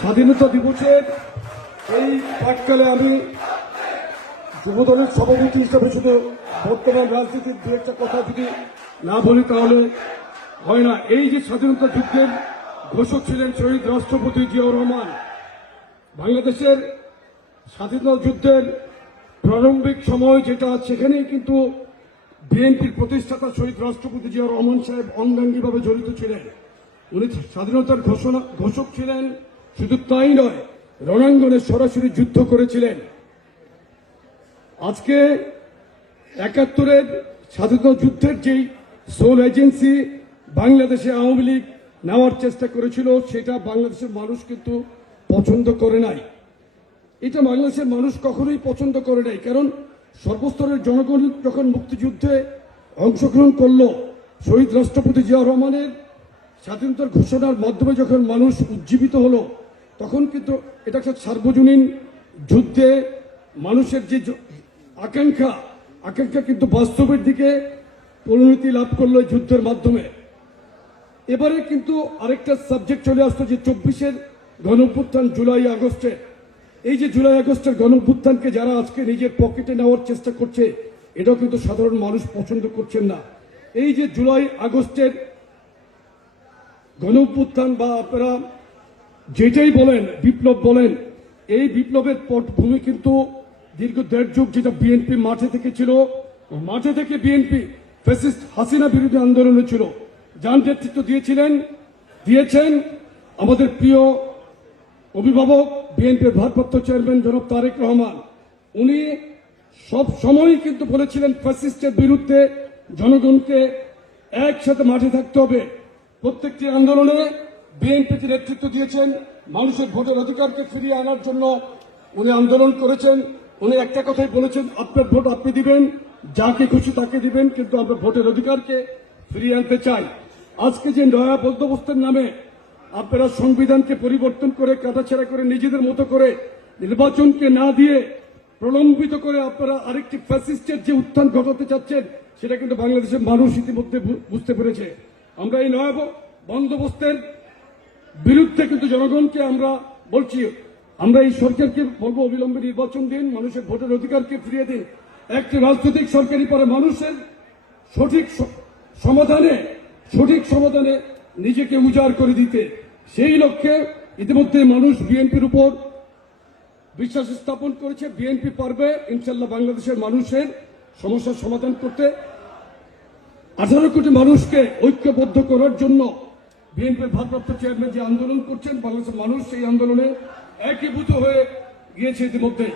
স্বাধীনতা দিবসের এই প্রাককালে আমি যুবদলের সভাপতি হিসাবে শুধু বর্তমান রাজনীতির দু একটা কথা যদি না বলি তাহলে হয় না। এই যে স্বাধীনতা যুদ্ধের ঘোষক ছিলেন শহীদ রাষ্ট্রপতি জিয়াউর রহমান। বাংলাদেশের স্বাধীনতা যুদ্ধের প্রারম্ভিক সময় যেটা, সেখানেই কিন্তু বিএনপির প্রতিষ্ঠাতা শহীদ রাষ্ট্রপতি জিয়াউর রহমান সাহেব অঙ্গাঙ্গিভাবে জড়িত ছিলেন। উনি স্বাধীনতার ঘোষক ছিলেন, শুধু তাই নয়, রণাঙ্গনে সরাসরি যুদ্ধ করেছিলেন। আজকে ৭১-এর স্বাধীনতা যুদ্ধের যেই সোল এজেন্সি বাংলাদেশে আওয়ামী লীগ নেওয়ার চেষ্টা করেছিল, সেটা বাংলাদেশের মানুষ কিন্তু পছন্দ করে নাই। এটা বাংলাদেশের মানুষ কখনোই পছন্দ করে নাই, কারণ সর্বস্তরের জনগণ যখন মুক্তিযুদ্ধে অংশগ্রহণ করল, শহীদ রাষ্ট্রপতি জিয়াউর রহমানের স্বাধীনতার ঘোষণার মাধ্যমে যখন মানুষ উজ্জীবিত হলো, তখন কিন্তু এটা একটা সার্বজনীন যুদ্ধে মানুষের যে আকাঙ্ক্ষা কিন্তু বাস্তবের দিকে পরিণতি লাভ করলো যুদ্ধের মাধ্যমে। এবারে কিন্তু আরেকটা সাবজেক্ট চলে আসতো, যে ২৪-এর গণঅভ্যুত্থান, জুলাই আগস্টে। এই যে জুলাই আগস্টের গণঅভ্যুত্থানকে যারা আজকে নিজের পকেটে নেওয়ার চেষ্টা করছে, এটাও কিন্তু সাধারণ মানুষ পছন্দ করছেন না। এই যে জুলাই আগস্টের গণঅভ্যুত্থান বা আপনারা যেটাই বলেন, বিপ্লব বলেন, এই বিপ্লবের পটভূমি কিন্তু দীর্ঘ ১.৫ যুগ যেটা বিএনপি মাঠে থেকে ছিল, মাঠে থেকে বিএনপি ফ্যাসিস্ট হাসিনা বিরোধী আন্দোলনে ছিল, যার নেতৃত্ব দিয়েছেন আমাদের প্রিয় অভিভাবক বিএনপির ভারপ্রাপ্ত চেয়ারম্যান জনাব তারেক রহমান। উনি সব সময় কিন্তু বলেছিলেন ফ্যাসিস্টের বিরুদ্ধে জনগণকে একসাথে মাঠে থাকতে হবে। প্রত্যেকটি আন্দোলনে বিএনপিকে নেতৃত্ব দিয়েছেন, মানুষের ভোটের অধিকারকে ফিরিয়ে আনার জন্য উনি আন্দোলন করেছেন। উনি একটা কথাই বলেছেন, আপনার ভোট আপনি দিবেন, যাকে খুশি তাকে দিবেন, কিন্তু আমরা ভোটের অধিকারকে ফিরিয়ে আনতে চাই। আজকে যে নয়া বন্দোবস্তের নামে আপনারা সংবিধানকে পরিবর্তন করে কাটাছেঁড়া করে নিজেদের মতো করে নির্বাচনকে না দিয়ে প্রলম্বিত করে আপনারা আরেকটি ফ্যাসিস্টের যে উত্থান ঘটাতে চাচ্ছেন, সেটা কিন্তু বাংলাদেশের মানুষ ইতিমধ্যে বুঝতে পেরেছে। আমরা এই নয়া বন্দোবস্তের বিরুদ্ধে কিন্তু জনগণকে আমরা বলছি, আমরা এই সরকারকে বলবো অবিলম্বে নির্বাচন দিন, মানুষের ভোটের অধিকারকে ফিরিয়ে দিন। একটি রাজনৈতিক সরকারই পারে মানুষের সঠিক সমাধানে নিজেকে উজাড় করে দিতে। সেই লক্ষ্যে ইতিমধ্যে মানুষ বিএনপির উপর বিশ্বাস স্থাপন করেছে। বিএনপি পারবে ইনশাল্লাহ বাংলাদেশের মানুষের সমস্যার সমাধান করতে। 18 কোটি মানুষকে ঐক্যবদ্ধ করার জন্য বিএনপির ভারপ্রাপ্ত চেয়ারম্যান যে আন্দোলন করছেন, বাংলাদেশের মানুষ সেই আন্দোলনে একীভূত হয়ে গিয়েছে ইতিমধ্যে।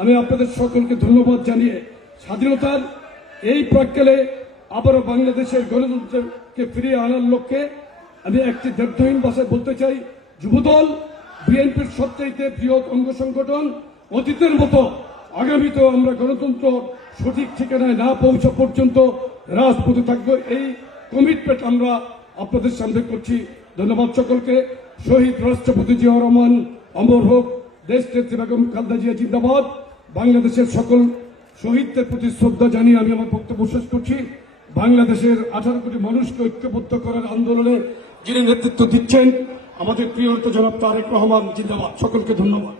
আমি আপনাদের সকলকে ধন্যবাদ জানিয়ে স্বাধীনতার এই প্রাক্কালে আবারও বাংলাদেশের গণতন্ত্রকে ফিরিয়ে আনার লক্ষ্যে আমি একটি দ্ব্যর্থহীন ভাষায় বলতে চাই, যুবদল বিএনপির সবচাইতে বৃহৎ অঙ্গ সংগঠন। অতীতের মতো আগামীতেও আমরা গণতন্ত্র সঠিক ঠিকানায় না পৌঁছা পর্যন্ত রাজপথে থাকবো, এই কমিটমেন্ট আমরা আপনাদের সামনে করছি। ধন্যবাদ সকলকে। শহীদ রাষ্ট্রপতি জিয়াউর রহমান অমর হোক, দেশ নেত্রী বেগম খালেদা জিয়া জিন্দাবাদ। বাংলাদেশের সকল শহীদদের প্রতি শ্রদ্ধা জানিয়ে আমি আমার বক্তব্য শেষ করছি। বাংলাদেশের 18 কোটি মানুষকে ঐক্যবদ্ধ করার আন্দোলনে যিনি নেতৃত্ব দিচ্ছেন, আমাদের প্রিয় জনাব তারেক রহমান জিন্দাবাদ। সকলকে ধন্যবাদ।